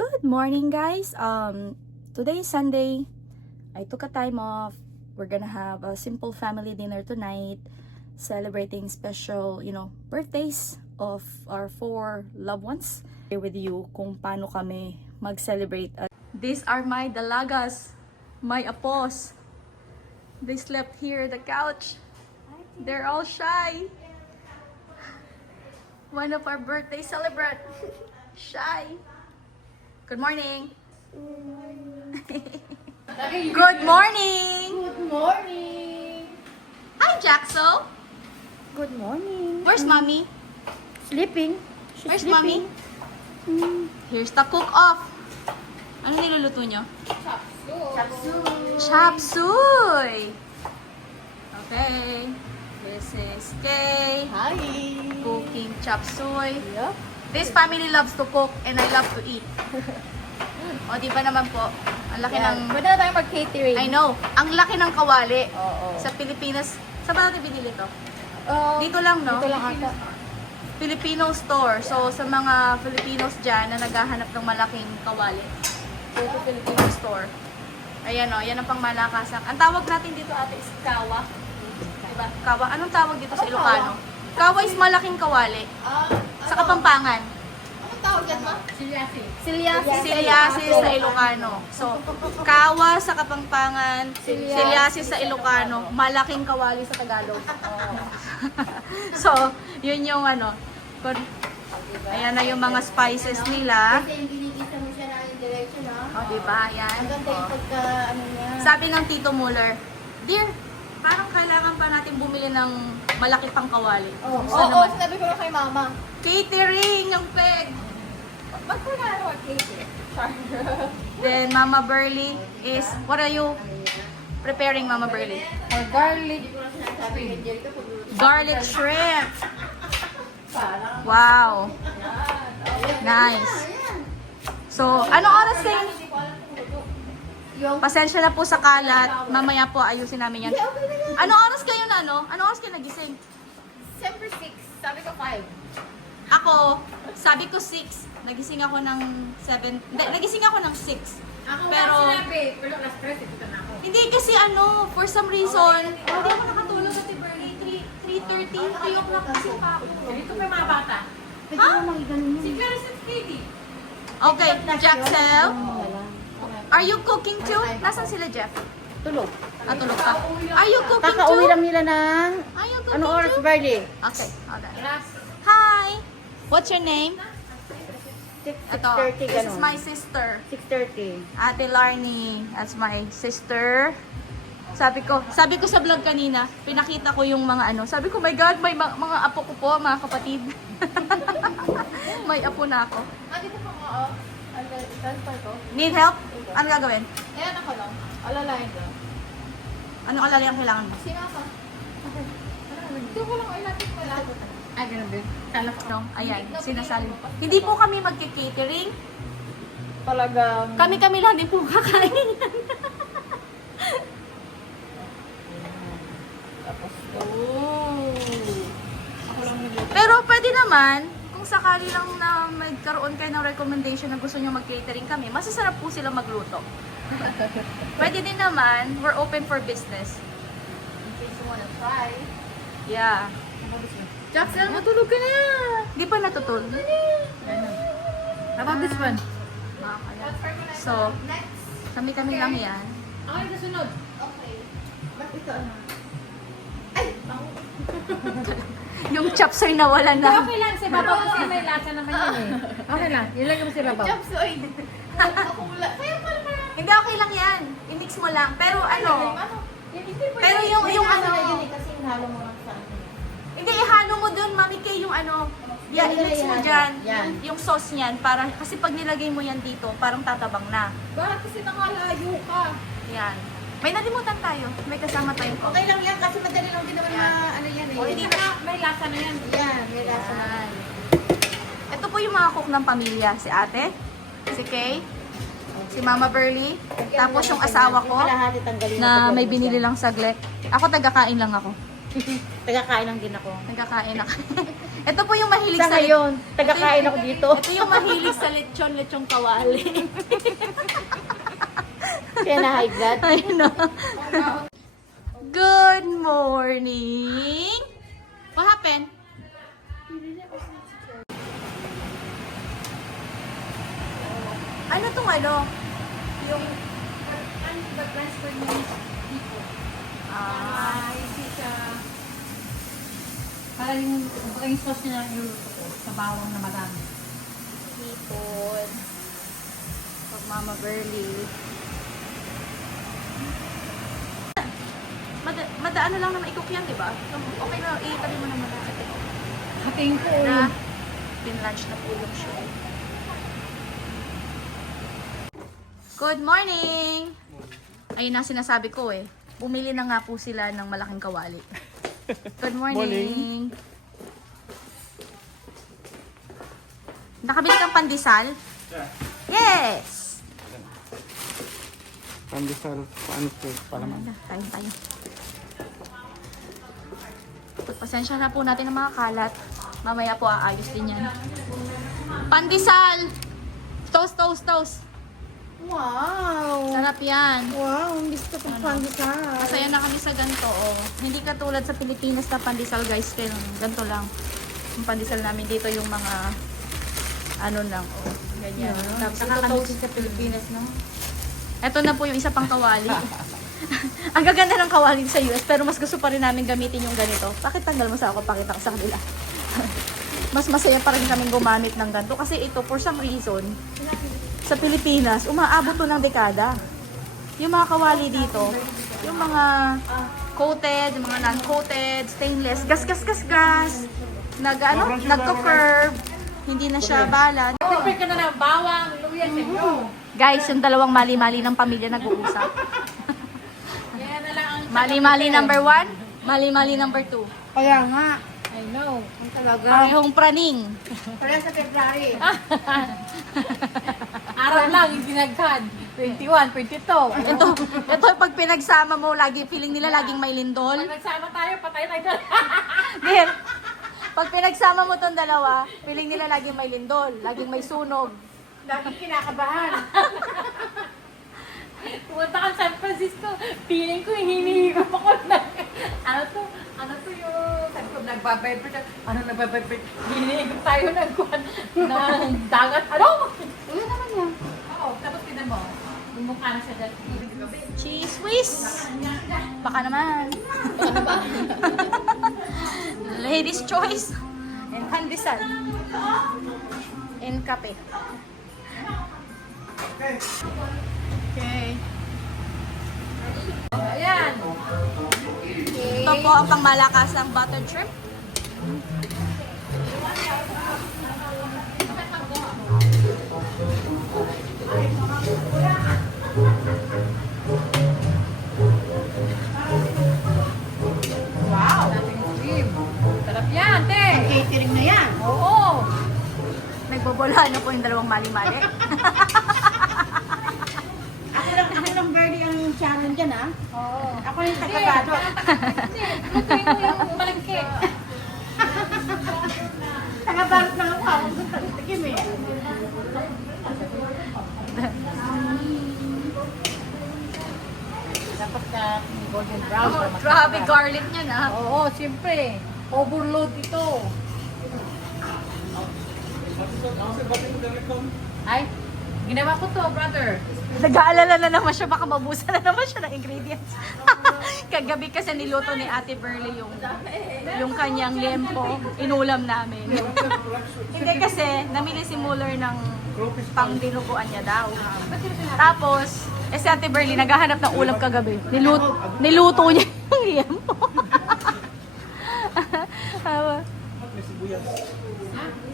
Good morning, guys. Today is Sunday. I took a time off. We're gonna have a simple family dinner tonight, celebrating special, birthdays of our 4 loved ones. Here with you kung paano kami mag-celebrate. These are my dalagas, my apos. They slept here at the couch. They're all shy. One of our birthday celebrant. Shy. Good morning. Good morning. Good morning. Hi, Jaxo. Good morning. Where's mommy? Sleeping. She's Where's sleeping. mommy? Here's the cook-off. Ano niluluto nyo? Chapsuy. Chop suey. Okay. This is Kay. Hi. Cooking chop suey. Yup. This family loves to cook and I love to eat. O, di ba naman po? Ang laki ng... Pwede na tayo mag-catering. I know. Ang laki ng kawali. Oo. Sa Pilipinas. Saan ba natin binili to? Oh, Dito lang, no? Dito lang ata. Filipino store. So, sa mga Filipinos dyan na naghahanap ng malaking kawali. Go to Filipino store. Ayan o, yan ang pangmalakasan. Ang tawag natin dito ate is kawa. Diba? Kawa. Anong tawag dito sa Ilocano? Kawa is malaking kawali. Sa Kapampangan. Anong tawag yan, ma? Silyasis. Silyasis sa Ilocano. So, kawa sa Kapampangan, silyasis sa Ilocano, malaking kawali sa Tagalog. So, yun yung ano. Ayan na yung mga spices nila. Kasi yung ginigisa mo siya na yung direction, ha? O, diba? Ayan. Ang ganda yung pagka, ano niya. Sabi ng Tito Muller, Dear, parang kailangan pa natin bumili ng malaki pang kawali. Oo, Gusto naman. sinabi ko na kay mama. Catering yung peg. Ba't ko na ako mag-catering? Then, Mama Burley is, what are you preparing, Mama Burley? Garlic. Garlic shrimp. Wow. Nice. So, anong oras kayo? Yung... Pasensya na po sa kalat. Mamaya po ayusin namin yan. Okay na yan. Anong oras kayo na, ano? Anong oras kayo nagising? December 6, sabi ko 5. Ako, sabi ko 6. Nagising ako ng 7. Hindi, nagising ako ng 6. Pero, pero last press, ito na ako. hindi kasi ano, for some reason, hindi ako nakatulog sa Tiberley. 3:30, 3 o'clock kasi pa ako. Dito pa yung mga bata. Ha? Si Clarice at Katie. Okay, Jaxel, are you cooking too? Nasaan sila, Jeff? Tulog. Tulog pa. Are you cooking Kakauwi too? lang nila ng... Are you cooking Anong oras, too? Barley? Okay, hold on. Hi! What's your name? 6:30, Ito, this is my sister. 6:30. Ate Larnie. That's my sister. Sabi ko sa vlog kanina, pinakita ko yung mga ano. Sabi ko, my God, may mga apo ko po, mga kapatid. May apo na ako. Dito pa nga, transfer ko. Need help? Ano gagawin? Ayan ako lang. Alalayan ko. Anong alala yung kailangan mo? Sino ka? Dito ko lang ilapit ko lang. Ay, ganun din. Kala ko. No, ayan, sinasali. Hindi po kami magki-catering. Talagang... Kami lang din po kakain. Tapos, Ako lang Pero pwede naman, kung sakali lang na magkaroon kayo ng recommendation na gusto nyo mag-catering kami, masasarap po sila magluto. Pwede din naman, we're open for business. in case you wanna try. Yeah. Jackson, matulog ka na! Di pa natutulog? How about this one? So, Next. kami lang yan. Okay, nasunod. Okay. Ba't ito ano? Ay! Yung chopsoy na wala na. Okay lang, si Babaw kasi may lasa naman yun eh. Okay lang, ilagay mo si Babaw. Chop suey. Nakakula. Kaya pala pala. Hindi, okay lang yan. I-mix mo lang. Pero ano, pero yung ano, yun eh, kasi hinalo mo lang sa ano. hindi, ihalo mo dun, Mami Kay, yung ano, yan, i-mix mo dyan. Yan. Yung sauce niyan, para, kasi pag nilagay mo yan dito, parang tatabang na. Bakit kasi nakalayo ka? Yan. May nalimutan tayo. May kasama tayong coke. Okay lang yan kasi madali lang din naman ano yan eh. O, hindi Hindi na, may lasa na yan. Yan, may lasa na. Yan. Ito po yung mga cook ng pamilya. Si ate, si Kay, si Mama Burley, tapos yung asawa ko, Kalahati tanggalin mo na pag may ganun binili siya. lang saglit. Ako, tagakain lang ako. Tagakain lang din ako. Nagkakain ako. Ito po yung mahilig Sa sa ngayon, tagakain ako dito. Ito yung mahilig sa lechong kawali. Kaya na high blood. Ayun na. Good morning! What happened? Ano tong ano? Yung... transfer niya dito. Ah, Hindi siya... Para yung sauce niya na iluluto ko sa bawang na madami. hipon. Pag Mama Burley. Madaan na lang naman i-cook yan, di ba? Okay na, itabi mo naman na. Hating ko Na, pinlunch na po yung show. Good morning! Ayun na sinasabi ko eh. Bumili na nga po sila ng malaking kawali. Good morning! Nakabili kang pandesal? Yes! Pandesal, paano po? Palaman. Kain tayo. Pasensya na po natin ang mga kalat. Mamaya po aayos din yan. Pandesal! Toast, toast, toast! Wow! Sarap yan. Wow, ang gusto kong pandesal. Masaya na kami sa ganito, oh. Hindi katulad sa Pilipinas na pandesal, guys. Kaya ganito lang. Yung pandesal namin dito, yung mga ano lang, oh. Ganyan. Tapos ito toast. sa Pilipinas, no? Ito na po yung isa pang kawali. Ang gaganda ng kawali sa US, pero mas gusto pa rin namin gamitin yung ganito. Bakit tanggal mo sa ako? Pakita ko sa kanila. Mas masaya pa rin kaming gumamit ng ganito. Kasi ito, for some reason, sa Pilipinas, umaabot to ng dekada. Yung mga kawali dito, yung mga coated, yung mga non-coated, stainless, gas. Nagko-curve, hindi na siya balad. Prepare ka na ng bawang, luya, sa'yo. Guys, yung dalawang mali-mali ng pamilya nag-uusap. Kaya na lang ang... Mali-mali number 1, mali-mali number 2. Kaya nga. I know. Ang talaga. Parehong praning. Kaya sa February. Araw lang, hindi nagkad. 21, 22. Ito pag pinagsama mo, lagi feeling nila laging may lindol. Pag nagsama tayo, patay tayo doon. Then, pag pinagsama mo tong dalawa, feeling nila laging may lindol, laging may sunog. Lagi kinakabahan. Pumunta ka San Francisco, feeling ko hinihigop ako na. Ano to yung, sabi ko, nagbabibrate, hinihigop tayo ng kwan, ng dagat, ano? Ano naman yan? Oo, tapos tinan mo, bumukha na siya dyan. Cheese whiz! Baka naman. Ladies' choice. And pandesal. And kape. Okay. Ayan. Ito po ang pangmalakas ng buttered shrimp. Wow! Sarap yan, te! Catering na yan. Oo! Nagbobola na po yung dalawang mali-mali. Ako lang Birdie ang Sharon dyan, ha? Oo. Ako yung tagabado. Hindi, lutuin mo yung malagkit. Tagabado na ako. Ako gusto tikim eh. Dapat na golden brown. para mas- Grabe garlic niya na. Oo, siyempre. Overload ito. Ay, ginawa ko to, brother. Nag-aalala na naman siya, baka mabusan na naman siya ng ingredients. Kagabi kasi niluto ni Ate Burley yung kanyang lempo, inulam namin. Hindi kasi, namili si Muller ng pang dinuguan niya daw. Tapos, si Ate Burley naghahanap ng ulam kagabi. Niluto niya yung lempo.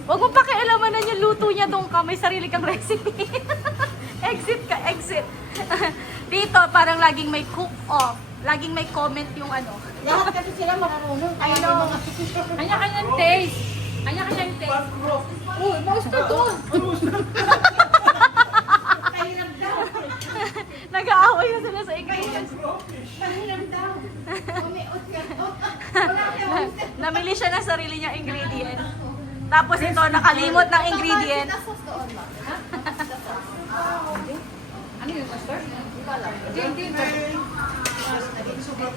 Huwag mo pakialaman na yung luto niya doon ka, may sarili kang recipe. Exit ka, exit. Dito, parang laging may cook-off. Laging may comment yung ano. Lahat kasi sila marunong. I know. Kanya-kanyang taste. Kanya-kanyang taste. Uy, maus na to. Kahilam daw. Nag-aaway na sila sa ingredients. Kahilam daw. Umiot ka. Namili siya ng sarili niyang ingredients. Tapos ito, nakalimot ng ingredient. Ano yung oyster? Hindi.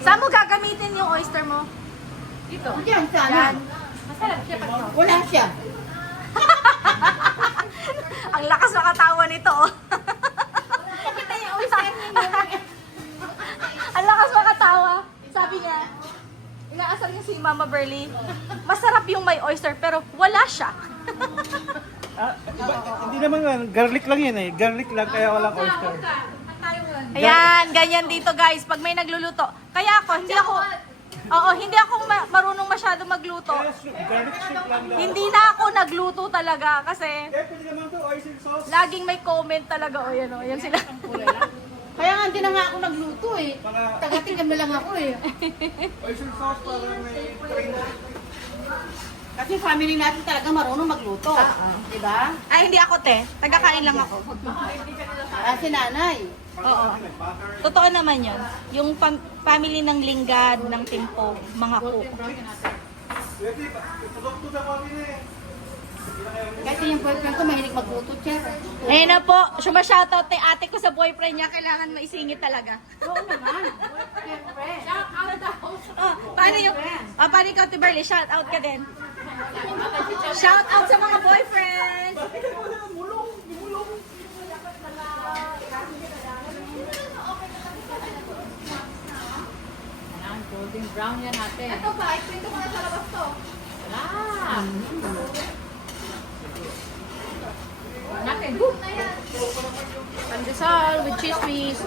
Saan mo gagamitin yung oyster mo? Dito. Diyan, sana. Yan. Masarap siya pag Wala siya. Ang lakas ng katawan nito, oh. Ang lakas makatawa. Sabi niya, inaasar niya si Mama Burley, masarap yung may oyster pero wala siya. Hindi naman nga, garlic lang yan eh. Garlic lang kaya walang oyster. Ayan, ganyan dito guys, pag may nagluluto. Kaya ako, hindi ako marunong masyado magluto. Kaya garlic soup lang daw. Hindi na ako nagluto talaga kasi Pwede naman to, oyster sauce. laging may comment talaga. O yan, o, yan sila. Kaya nga hindi na nga ako nagluto eh. Mga Tagatikim na lang ako eh. oyster sauce para may drink. Kasi family natin talaga marunong magluto. Diba? Ay, hindi ako te. Tagakain lang ako. Si nanay. Oo. Totoo naman yun. Yung family ng Lingad, ng Timpo, mga cook. Pwede, ipagok to sa kami na eh. Kasi yung boyfriend ko mahilig magluto, chef. Ayun na po, shoutout kay ate ko sa boyfriend niya. Kailangan maisingit talaga. Oo naman. Siyempre. Paano yung... paano ikaw, Tiberly? Shoutout ka din. Shoutout sa mga boyfriend! Ayan, golden brown yan natin. Ito ba? Ikwento ko na sa labas to. Wala. Natin. Pandesal with cheese whiz.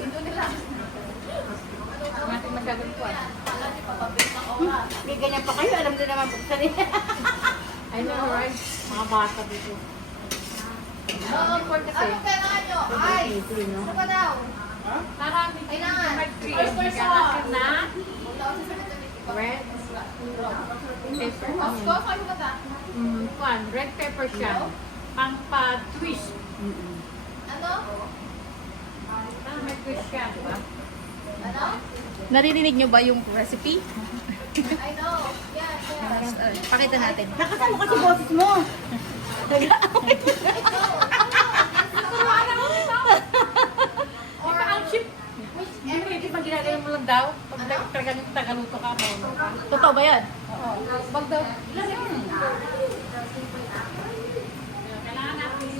Natin masyadong kuwan. May ganyan pa kayo, alam din naman buksan eh. I know, right? Mga bata dito. Ano kailangan nyo? Ay! Ano ba daw? Marami Kailangan. mag-create. Kailangan na red pepper. Osko, kayo ba ta? Kuwan, red pepper siya. Pang pa-twist. Ano? Pang may twist siya, di ba? Ano? Naririnig nyo ba yung recipe? I know. Yes, yes. Pakita natin. Nakasama kasi boses mo. Or ang chip. Hindi pa ginagawa mo lang daw. Pag talagang tagaluto ka mo. Totoo ba yan? Wag daw. Kailangan natin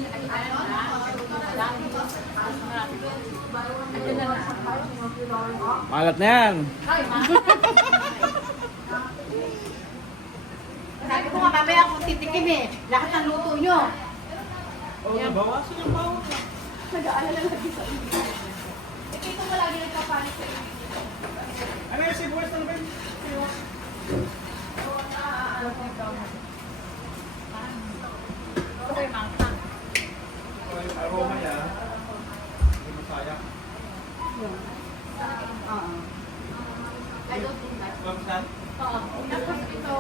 Malat na yan. Sabi ko nga, mamaya akong titikim eh. Lahat ng luto nyo. Oh, nabawasan yung bawang. Ito mo lagi nagpapanik sa inyo. Ano yung sibuyas na ba? Okay, mangta. Yung aroma niya. Hindi masaya. I don't think that. Pagsan? Oo. Tapos ito,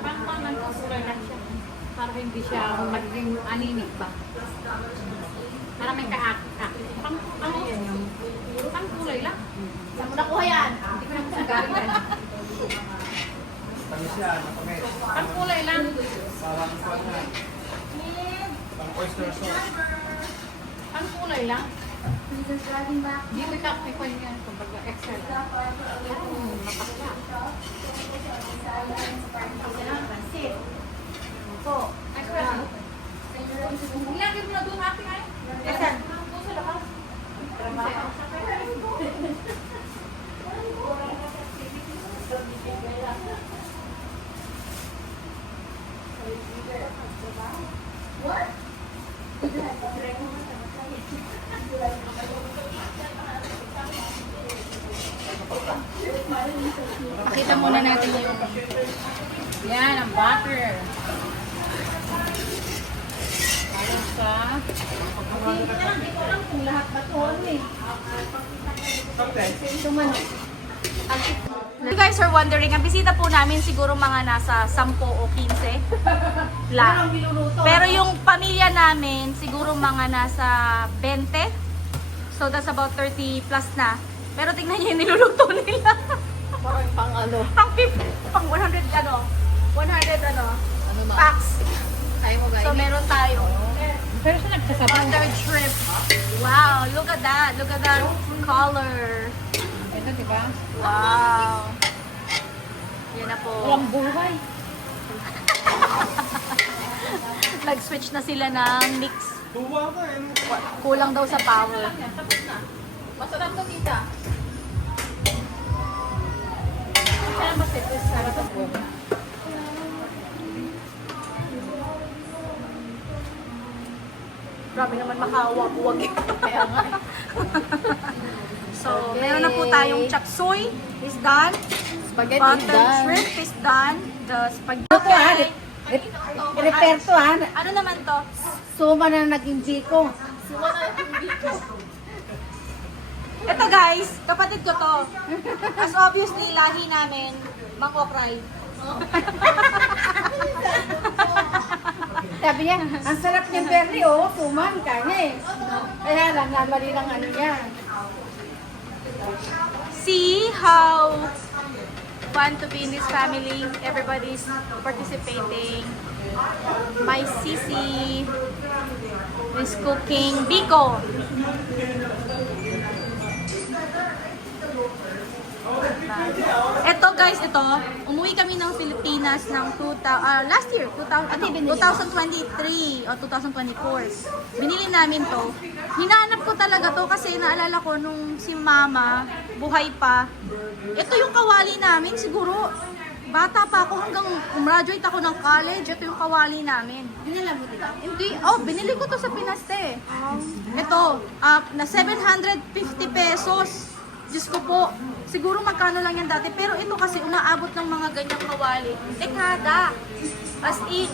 pang-paman ko kulay lang siya. Para hindi siya magiging aninig ba. Para may kaak-ak. Pang-kulay lang. Saan mo nakuha yan? Hindi ko na masagaling yan. Tamis yan, matamis. Pang-kulay lang. Parang kwan na. Pang oyster sauce. Pang-kulay lang. Hindi ko taktikon yan. Kumbaga extra lang. Mapakla. Extra lang. Ilagay mo na doon ate ay. Asan? Doon sa labas. Pakita muna natin yung... Yan, ang butter. Tapos sa... Hindi ko alam kung lahat ba ito eh. You guys are wondering, ang bisita po namin siguro mga nasa 10 o 15 lang. Pero yung pamilya namin, siguro mga nasa 20. So that's about 30 plus na. Pero tingnan niyo yung niluluto nila. Pang ano? pang 100 ano? 100 ano? Ano ba? packs. Kaya mo guys? So, meron tayo. Pero siya nagsasabaw. Butter shrimp. Wow, look at that. Look at that color. Ito, di ba? Wow. Yan na po. Walang buhay. Nag-switch na sila ng mix. Kulang daw sa power. Masarap to, tita. Kaya masipis. Sarap ang buhay. Grabe naman makawag-wag. Kaya nga. So, Okay. meron na po tayong chop suey is done. Spaghetti is Butter done. shrimp is done. The spaghetti. Okay. Repair to ha. Ano naman to? Suma na naging biko. Ito guys, kapatid ko to. As obviously, lahi namin, mangkokray. Sabi niya, ang sarap niyang berry, oh. Suman, kanya eh. Kaya lang, namali lang ano niya. See how fun to be in this family. Everybody's participating. My sisi is cooking biko. Ito guys, umuwi kami ng Pilipinas ng last year, 2023 o 2024. Binili namin to. Hinahanap ko talaga to kasi naalala ko nung si mama, buhay pa. Ito yung kawali namin, siguro bata pa ako hanggang graduate ako ng college. Ito yung kawali namin. Binila mo dito. Hindi, binili ko to sa Pinas eh. Ito, na 750 pesos. Diyos ko po, siguro magkano lang yan dati. Pero ito kasi umaabot ng mga ganyang kawali. Dekada. As in,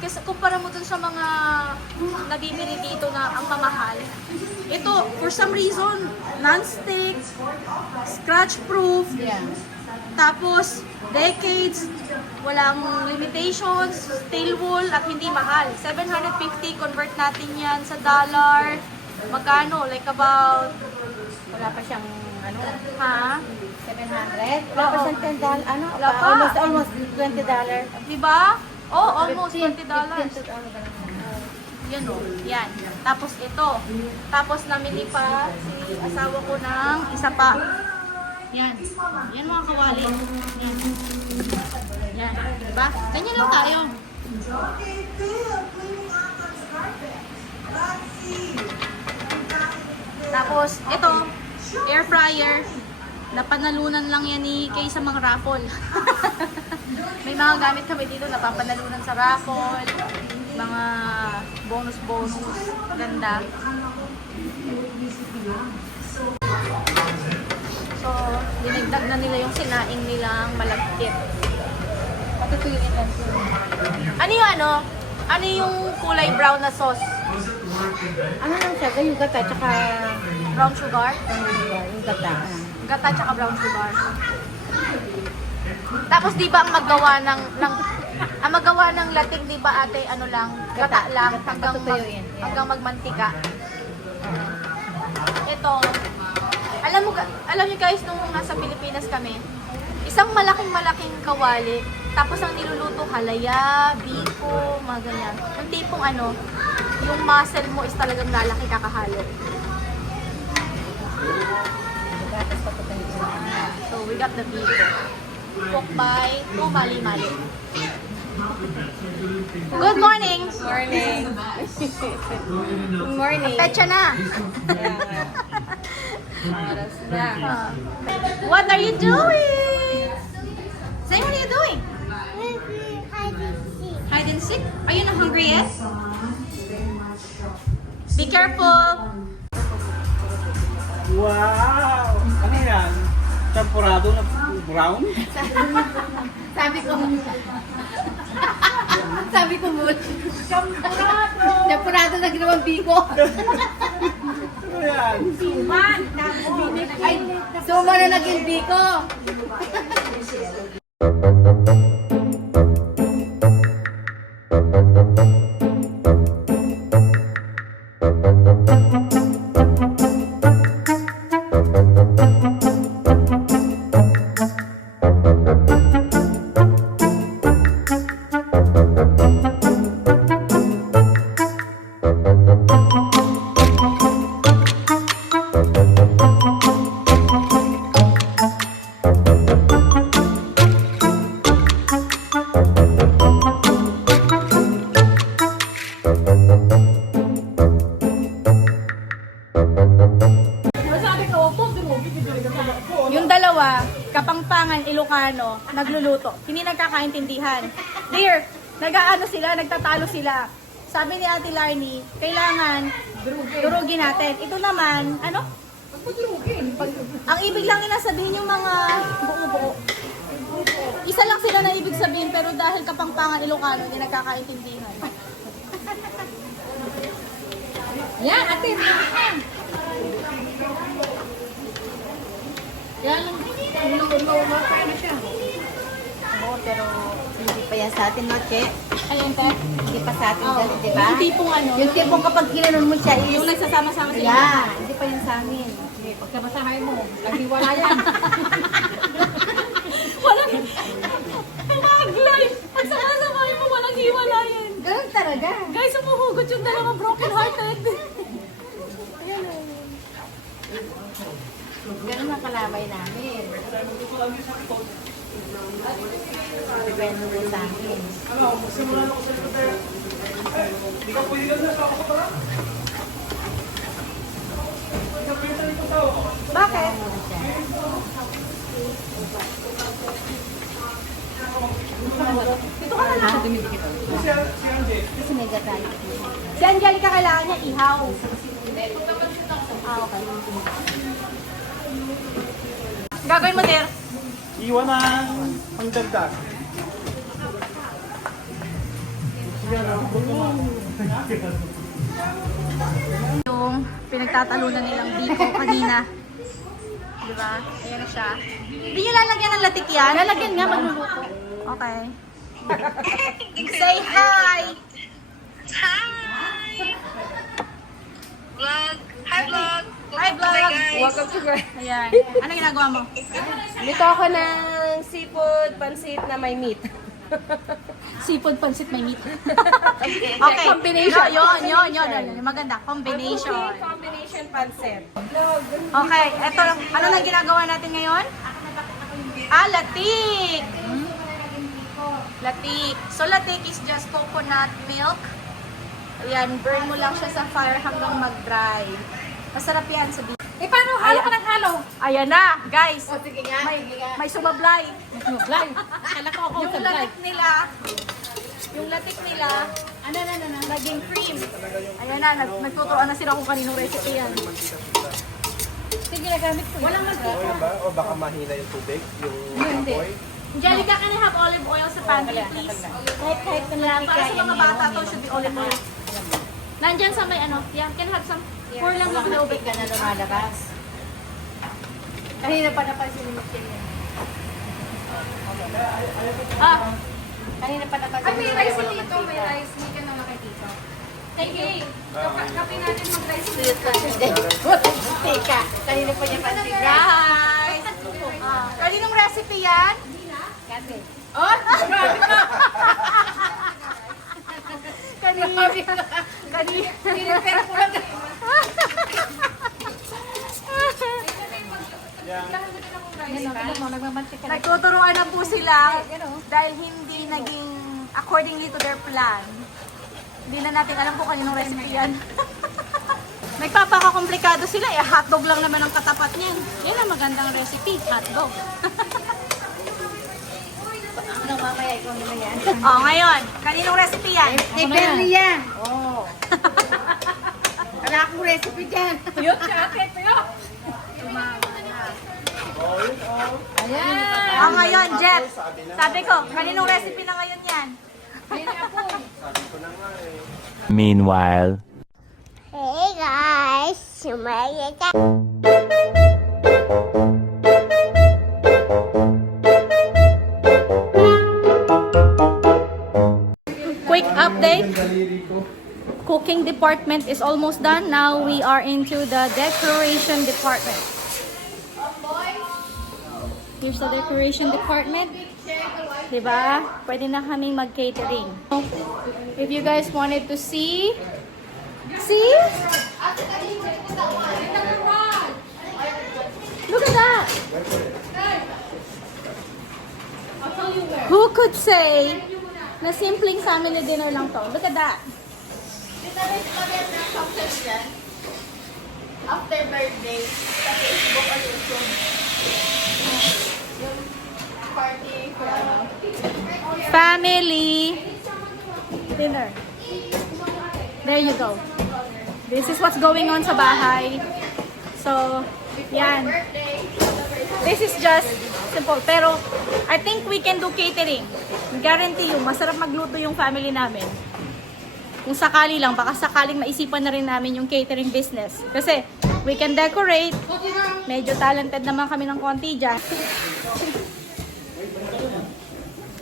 kasi kumpara mo dun sa mga nabibili dito na ang mamahal. Ito, for some reason, non-stick, scratch-proof, Yeah. tapos decades, walang limitations, steel wool, at hindi mahal. 750, convert natin yan sa dollar. Magkano? Like about, Wala pa siyang, ano, ha? 700. Wala pa Oo. siyang $10, ano, Wala pa. almost $20. Diba? Oh, almost $20. 15 to, ano, ganun. Yan o, yan. Tapos ito. Tapos namili pa si asawa ko ng isa pa. Yan. Yan mga kawali. Yan. Yan. Diba? Ganyan lang tayo. Tapos, ito, air fryer. Napanalunan lang yan ni Kay sa mga raffle. May mga gamit kami dito napapanalunan sa raffle. Mga bonus-bonus. Ganda. So, dinagdag na nila yung sinaing nilang malagkit. Patutulin lang po. Ano yung ano? Ano yung kulay brown na sauce? Ano lang siya, yung gata, tsaka Brown sugar? yung gata. Gata tsaka brown sugar. Tapos di ba ang magawa ng lating di ba ate ano lang, gata lang Gata, hanggang patutuyuin, yeah. hanggang magmantika. Ito. Alam niyo guys nung nasa Pilipinas kami, isang malaking kawali, tapos ang niluluto halaya, biko, mga ganyan. Yung tipong ano, yung muscle mo is talagang lalaki kakahalo. Gatas patutulin. So we got the biko. Cooked by Mali Mali. Good morning! Morning. Good morning. Petsa na! What are you doing? Say, what are you doing? Hide and seek. Are you not hungry yet? Be careful! Wow! Ano yan? Champurado na brown? Sabi ko mo. Champurado na ginawang biko. Ano yan? Ay, suma na naging biko. Yung dalawa, Kapampangan, Ilocano, nagluluto. Hindi nagkakaintindihan. Dear, nag-aano sila, nagtatalo sila. Sabi ni Ate Larnie, kailangan durugin natin. Ito naman, ano? Ang ibig lang nila sabihin yung mga buo-buo. Isa lang sila na ibig sabihin, pero dahil Kapampangan, Ilocano, hindi nagkakaintindihan. Yan, ate. Yan lang. Umakain na siya. Oo, pero hindi pa yan sa atin, no, Che? Ayun, te. Hindi pa sa atin, dyan, di ba? Yung tipong ano, Yung tipong kapag ginanon mo siya, yung nagsasama-sama sila. yeah, hindi pa yan sa amin. Pagkabasahay mo, naghiwala yan. Walang maglay. Pag sama-samahin mo, walang hiwalayan. Ganun talaga. Guys, umuhugot yung dalawang broken hearted. Ganun ang kalamay namin. Depende mo sa amin. Bakit? Dito ka na lang. Kasi may gatayo. Si Angelica kailangan niya ihaw. Ah, okay. Gagawin mo, Der. Iwan ng pangdagdag. Yung pinagtatalunan nilang biko kanina. Diba? Ayan na siya. Hindi nyo lalagyan ng latik yan? Lalagyan nga, magluluto. Okay. Say hi! Vlog. Hi, vlog. Hi, vlog! Welcome to my... Ayan. Ano ginagawa mo? Dito ako ng seafood pansit na may meat. Seafood pansit may meat. Okay. Combination. Yun. Maganda. Combination. Combination pansit. Okay. Eto, ano na ginagawa natin ngayon? Ah, latik! Latik. So, latik is just coconut milk. Ayan, burn mo lang siya sa fire hanggang mag-dry. Masarap yan sa beef. Eh, paano? Halo ka ng halo. Ayan na, guys. O, sige nga, sige nga. May sumablay. Live. Kala ko ako Yung sa live. latik nila, naging cream. Ayan na, nagtuturoan na sila kung kaninong recipe yan. Sige, nagamit ko. Walang Okay mantika. ba? O baka mahina yung tubig? Yung apoy? Angelica, can I have olive oil sa pantry, please? Kahit Yeah, para sa mga bata to, should be olive oil. Nandyan sa may ano, yeah, can I have some? Pour lang ng tubig ka na lumalabas. Kanina pa napansin ni Michelle yan. Ah, Kanina pa napansin Ay, may ni rice Michelle, dito. walang May mantika. rice. May ka naman kay Tito. thank you. Kape natin mag-rice Sweet lang. Walang mantika. Kanina pa niya pansin. Guys! Kaninong recipe yan? Kasi. Oh! Kanina. Nagtuturuan na po sila dahil hindi naging accordingly to their plan. Hindi na natin alam kung kaninong recipe yan. Nagpapakakomplikado sila eh. Hotdog lang naman ang katapat niyan. Yan ang magandang recipe, hotdog. Ano, mamaya ikaw naman yan. Oh, ngayon, kaninong recipe yan? Ni Bernie yan. Oo. Wala akong recipe dyan. Tuyot ka, ate. Tuyot. Oh, ngayon, Jeff. Sabi ko, kaninong recipe na ngayon yan? Meanwhile. Hey guys, sumaya ka. Quick update. Cooking department is almost done. Now we are into the decoration department. Here's the decoration department. Diba? Pwede na kaming mag-catering. If you guys wanted to see See? Look at that. Who could say na simpleng family dinner lang to? Look at that. After birthday, sa Facebook o YouTube. Yung party for Family dinner. There you go. This is what's going on sa bahay. So, yan. This is just simple. Pero, I think we can do catering. Guarantee you, masarap magluto yung family namin. Kung sakali lang, baka sakaling maisipan na rin namin yung catering business. Kasi, we can decorate. Medyo talented naman kami ng konti dyan.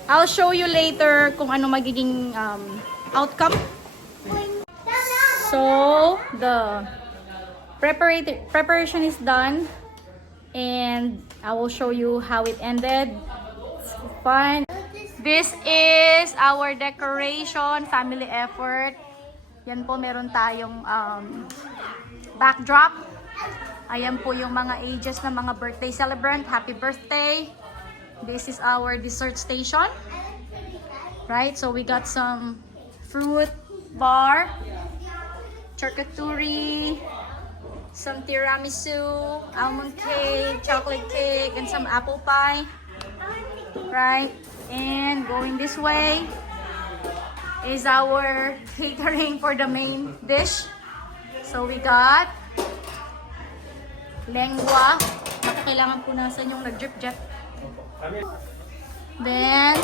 I'll show you later kung ano magiging outcome. So, the preparation is done. And I will show you how it ended. It's fun. This is our decoration, family effort. Yan po, meron tayong backdrop. Ayan po yung mga ages ng mga birthday celebrant. Happy birthday! This is our dessert station. Right? So we got some fruit bar, charcuterie, some tiramisu, almond cake, chocolate cake, and some apple pie. Right? And going this way is our catering for the main dish. So we got lengua. Naku, kailangan punasan yung nag-drip-drip. Then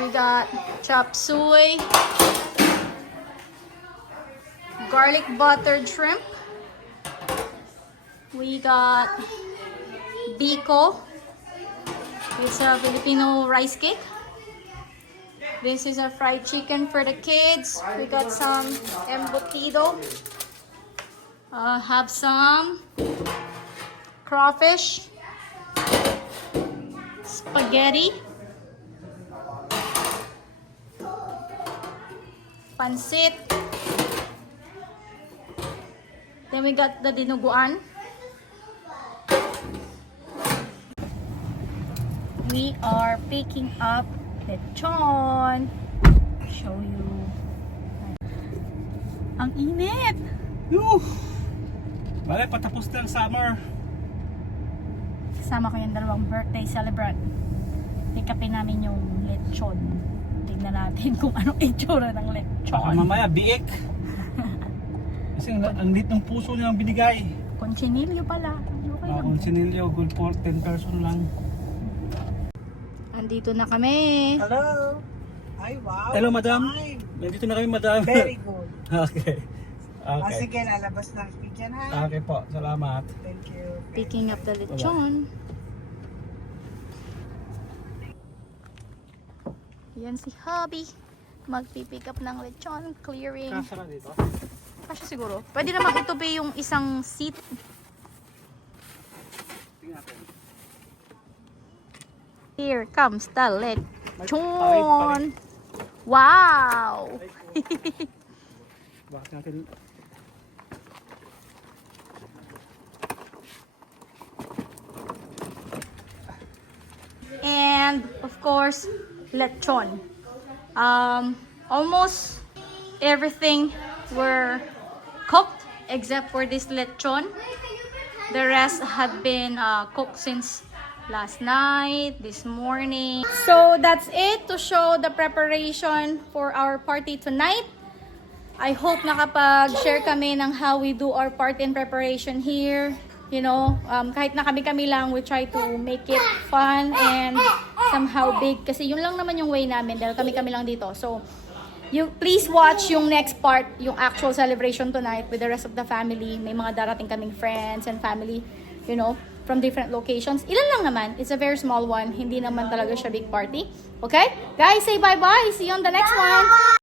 we got chop suey, garlic buttered shrimp. We got biko. It's a Filipino rice cake. This is a fried chicken for the kids. We got some embutido. Have some crawfish, spaghetti, pansit. Then we got the dinuguan. We are picking up lechon. Show you. Ang init! Yuh! Bale, patapos na ang summer. Kasama ko yung dalawang birthday celebrant. Pick upin namin yung lechon. Tignan natin kung anong itsura ng lechon. Baka mamaya, biik. Kasi ang lit ng puso niya ang binigay. Conchinillo pala. Okay lang. Kung sinilyo, good for 10 person lang. Andito na kami. Hello. Ay, wow. Hello, madam. Fine. Nandito na kami, madam. Very good. Okay. Okay. Okay. Sige, lalabas na ang kitchen, ha? Okay po, salamat. Thank you. Picking up the lechon. Yan si hubby. Magpipick up ng lechon. Clearing. Kasya ka dito? Kasya siguro. Pwede naman itupi yung isang seat. Tingnan natin. Here comes the lechon. Wow! Bakit natin? And of course, lechon. Almost everything were cooked except for this lechon. The rest had been cooked since last night, this morning. So that's it to show the preparation for our party tonight. I hope nakapag-share kami ng how we do our party and preparation here. You know, kahit na kami-kami lang, we try to make it fun and somehow big. Kasi yun lang naman yung way namin dahil kami-kami lang dito. So, you please watch yung next part, yung actual celebration tonight with the rest of the family. May mga darating kaming friends and family, you know, from different locations. Ilan lang naman. It's a very small one. Hindi naman talaga siya big party. Okay? Guys, say bye-bye. See you on the next one.